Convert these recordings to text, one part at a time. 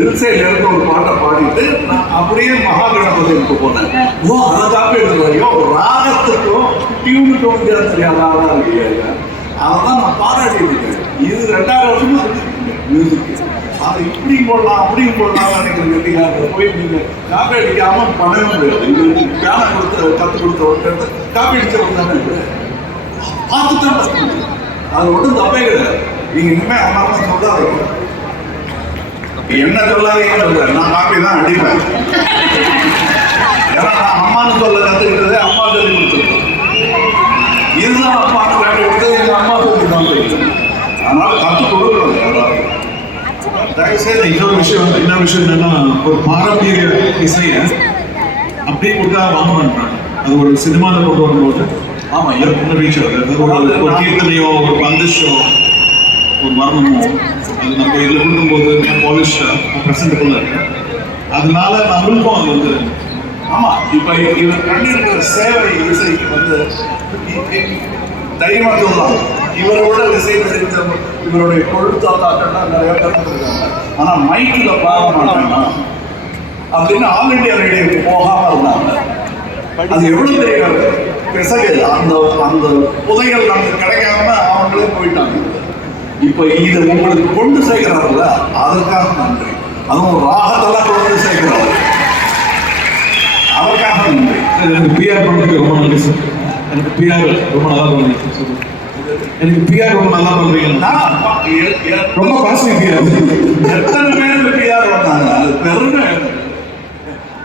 தில்சையில இருந்து ஒரு பாட்டை பாடிட்டு நான் அப்படியே மகாகணபதிக்கு போனேன். ஓ அதை காப்பி எடுத்துக்கோ, ராகத்துக்கும் டியூனுக்கும் வித்தியாசம் தெரியாதான் இருக்கு. அதான் நான் பாராட்டி இருக்கேன். இது 2000 வருஷமா இருக்கு மியூசிக்கு. அது இப்படி போடலாம் அப்படியும் போடலாம் நினைக்கிறது. போய் நீங்க காப்பி அடிக்காம பண்ணவே முடியாது. இது பியானோ கொடுத்து கற்றுக் கொடுத்த ஒருத்தர் காப்பி அடிச்சவங்க தானே பார்த்துதான் அது ஒன்றும் தப்பே கிடையாது. நீங்க இனிமே அம்மா சொல்லாதீங்க, என்ன சொல்லாதீங்கன்னு சொல்றேன். நான் காப்பி தான் அடிப்பேன். ஏன்னா நான் அம்மான்னு சொல்ல கற்றுக்கிட்டதே அம்மா சொல்லி கொடுத்துருக்கேன். இதுதான் அம்மான்னு காப்பி எடுத்தது எங்க அம்மா சொல்லி தான் போயிருக்கு. அதனால கற்றுக் கொடுக்கணும். தயவுசெய்து இன்னொரு விஷயம் என்னன்னா, ஒரு பாரம்பரிய இசையை அப்படியே கொடுத்தா வாங்க பண்றாங்க. அது ஒரு சினிமாவில் கொண்டு வரும்போது ஆமா ரீச் ஆகுது. ஒரு கீர்த்தனையோ ஒரு பந்தஷோ ஒரு மரணமோ அது நம்ம இதில் கொடுக்கும்போது பாலிஷ்டாக ப்ரெசென்டபுளாக இருக்கு. அதனால நம்மளுக்கும் அது வந்து ஆமா இப்ப இவர் கண்டிருக்கிற சேவை இசைக்கு வந்து தைரியமா சொல்லலாம். இவரோட இசை தெரிந்த இவருடைய பொழுத்தாத்தாக்கள்லாம் நிறைய பேர் இருக்காங்க. ஆனா மைக்கில் பாட மாட்டாங்க அப்படின்னு ஆல் இண்டியா ரேடியோக்கு போகாம இருந்தாங்க. அது எவ்வளவு பெரிய பிசகு. அந்த அந்த புதைகள் நமக்கு கிடைக்காம அவங்களே போயிட்டாங்க. இப்ப இது உங்களுக்கு கொண்டு சேர்க்கிறாருல்ல, அதற்காக நன்றி. அதுவும் ராகத்தெல்லாம் கொண்டு சேர்க்கிறாரு, அதற்காக நன்றி. எனக்கு பிஆர் பண்ணுறதுக்கு ரொம்ப நன்றி சார். எனக்கு பிஆர் ரொம்ப நல்லா பண்ணுறீங்க. எனக்கு பிஆர் ரொம்ப நல்லா பண்ணுறீங்கன்னா ரொம்ப காஸ்ட்லி பிஆர். எத்தனை பேருக்கு பிஆர் வந்தாங்க, அது பெருமை.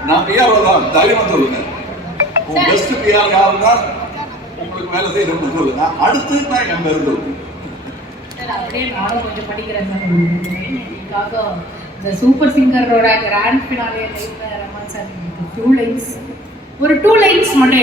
நான் பிஆர் தான் தைரியமா சொல்லுங்க. உங்க பெஸ்ட் பிஆர் யாருன்னா உங்களுக்கு வேலை செய்யணும்னு சொல்லுங்க. அடுத்து தான் என் பேர் சொல்லுங்க. அப்படியே நானும் கொஞ்சம் படிக்கிறேன் சார். இந்த சூப்பர் சிங்கரோட கிராண்ட் ஃபினாலே ரஹ்மான் சார் ஒரு 2 லைன்ஸ் மட்டும்